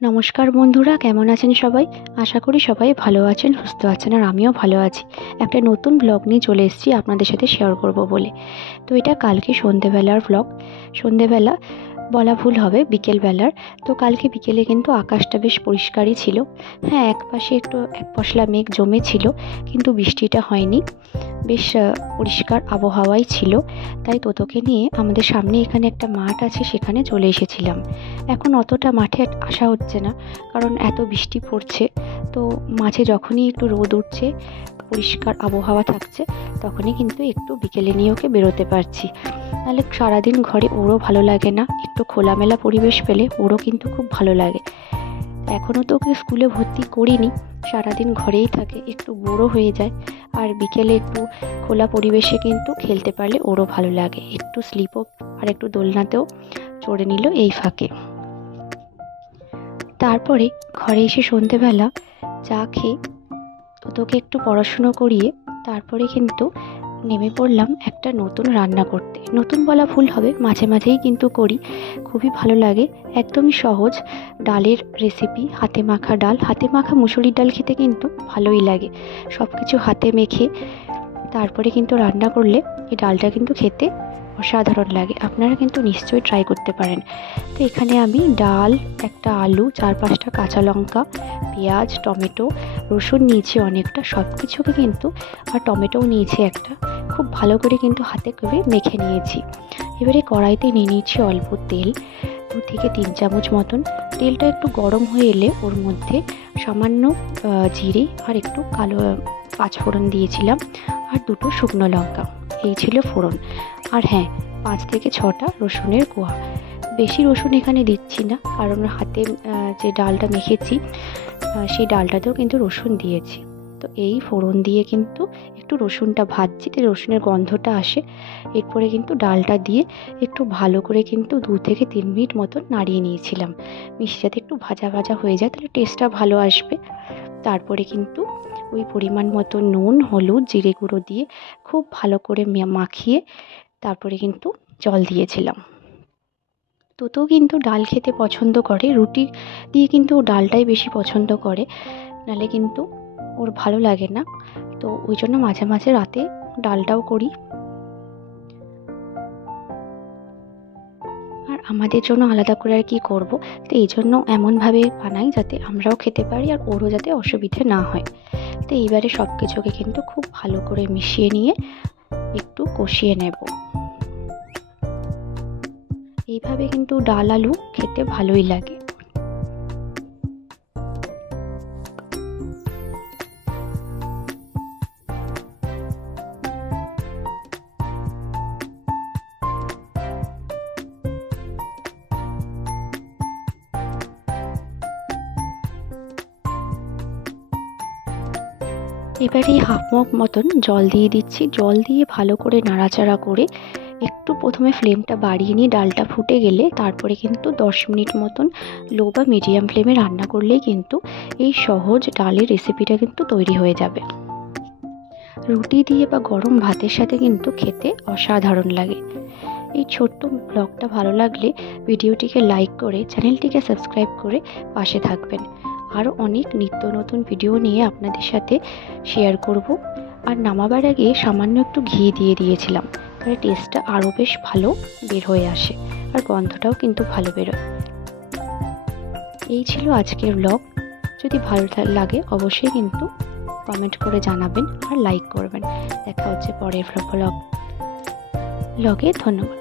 নমস্কার বন্ধুরা, কেমন আছেন সবাই? আশা করি সবাই ভালো আছেন, সুস্থ আছেন, আর আমিও ভালো আছি। একটা নতুন ব্লগ নিয়ে চলে এসেছি আপনাদের সাথে শেয়ার করব বলে। তো এটা কালকে সন্ধেবেলার ব্লগ। সন্ধেবেলা বলা ভুল হবে, বিকেলবেলার। তো কালকে বিকেলে কিন্তু আকাশটা বেশ পরিষ্কারই ছিল। হ্যাঁ, একপাশে একটু এক পশলা মেঘ জমেছিল, কিন্তু বৃষ্টিটা হয়নি। বেশ পরিষ্কার আবহাওয়াই ছিল। তাই তোতোকে নিয়ে আমাদের সামনে এখানে একটা মাঠ আছে, সেখানে চলে এসেছিলাম। এখন অতটা মাঠে আসা হচ্ছে না, কারণ এত বৃষ্টি পড়ছে। তো মাঝে যখনই একটু রোদ উঠছে, পরিষ্কার আবহাওয়া থাকছে, তখনই কিন্তু একটু বিকেলে নিয়ে ওকে বেরোতে পারছি। নাহলে সারাদিন ঘরে ওরও ভালো লাগে না, একটু খোলামেলা পরিবেশ পেলে ওরও কিন্তু খুব ভালো লাগে। এখনও তো ওকে স্কুলে ভর্তি করিনি, সারাদিন ঘরেই থাকে, একটু বোরও হয়ে যায়। আর বিকেলে একটু খোলা পরিবেশে কিন্তু খেলতে পারলে ওরও ভালো লাগে। একটু স্লিপও আর একটু দোলনাতেও চড়ে নিল এই ফাঁকে। তারপরে ঘরে এসে সন্ধেবেলা চা খেয়ে তোকে একটু পড়াশুনো করিয়ে তারপরে কিন্তু নেমে পড়লাম একটা নতুন রান্না করতে। নতুন বলা ভুল হবে, মাঝে মাঝেই কিন্তু করি, খুবই ভালো লাগে। একদমই সহজ ডালের রেসিপি, হাতে মাখা ডাল। হাতে মাখা মুসুরির ডাল খেতে কিন্তু ভালোই লাগে। সব কিছু হাতে মেখে তারপরে কিন্তু রান্না করলে এই ডালটা কিন্তু খেতে অসাধারণ লাগে। আপনারা কিন্তু নিশ্চয়ই ট্রাই করতে পারেন। তো এখানে আমি ডাল, একটা আলু, 4-5টা কাঁচা লঙ্কা, পেঁয়াজ, টমেটো, রসুন নিয়েছি অনেকটা, সব কিছুকে কিন্তু, আর টমেটোও নিয়েছি একটা, খুব ভালো করে কিন্তু হাতে করে মেখে নিয়েছি। এবারে কড়াইতে নিয়ে নিয়েছি অল্প তেল, 2 থেকে 3 চামচ মতন। তেলটা একটু গরম হয়ে এলে ওর মধ্যে সামান্য জিরে আর একটু কালো পাঁচফোড়ন দিয়েছিলাম, আর 2টো শুকনো লঙ্কা। এই ছিল ফোড়ন। আর হ্যাঁ, 5 থেকে 6টা রসুনের কোয়া। বেশি রসুন এখানে দিচ্ছি না, কারণ হাতে যে ডালটা মেখেছি সেই ডালটাতেও কিন্তু রসুন দিয়েছি। তো এই ফোড়ন দিয়ে কিন্তু একটু রসুনটা ভাজছি, তো রসুনের গন্ধটা আসে। এরপরে কিন্তু ডালটা দিয়ে একটু ভালো করে কিন্তু 2 থেকে 3 মিনিট মতন নাড়িয়ে নিয়েছিলাম। মিষ্টি যাতে একটু ভাজা ভাজা হয়ে যায়, তাহলে টেস্টটা ভালো আসবে। তারপরে কিন্তু ওই পরিমাণ মতো নুন, হলুদ, জিরে গুঁড়ো দিয়ে খুব ভালো করে মাখিয়ে তারপরে কিন্তু জল দিয়েছিলাম। তোতো কিন্তু ডাল খেতে পছন্দ করে, রুটি দিয়ে কিন্তু ও ডালটাই বেশি পছন্দ করে, নাহলে কিন্তু ওর ভালো লাগে না। তো ওই জন্য মাঝে মাঝে রাতে ডালটাও করি। আর আমাদের জন্য আলাদা করে আর কি করব, তো এই জন্য এমনভাবে বানাই যাতে আমরাও খেতে পারি আর ওরও যাতে অসুবিধে না হয়। তো এইবারে সব কিছুকে কিন্তু খুব ভালো করে মিশিয়ে নিয়ে একটু কষিয়ে নেব। এইভাবে কিন্তু ডাল আলু খেতে ভালোই লাগে। এবারে হাফ মগ মতন জল দিয়ে দিচ্ছি। জল দিয়ে ভালো করে নাড়াচাড়া করে একটু প্রথমে ফ্লেমটা বাড়িয়ে নিয়ে ডালটা ফুটে গেলে তারপরে কিন্তু 10 মিনিট মতন লো বা মিডিয়াম ফ্লেমে রান্না করলেই কিন্তু এই সহজ ডালের রেসিপিটা কিন্তু তৈরি হয়ে যাবে। রুটি দিয়ে বা গরম ভাতের সাথে কিন্তু খেতে অসাধারণ লাগে। এই ছোট্ট ব্লগটা ভালো লাগলে ভিডিওটিকে লাইক করে চ্যানেলটিকে সাবস্ক্রাইব করে পাশে থাকবেন। আরও অনেক নিত্য নতুন ভিডিও নিয়ে আপনাদের সাথে শেয়ার করব। আর নামাবার আগে সামান্য একটু ঘি দিয়ে দিয়েছিলাম, তাহলে টেস্টটা আরও বেশ ভালো বের হয়ে আসে, আর গন্ধটাও কিন্তু ভালো বেরোয়। এই ছিল আজকের ব্লগ। যদি ভালো লাগে অবশ্যই কিন্তু কমেন্ট করে জানাবেন আর লাইক করবেন। দেখা হচ্ছে পরের ব্লগে। ধন্যবাদ।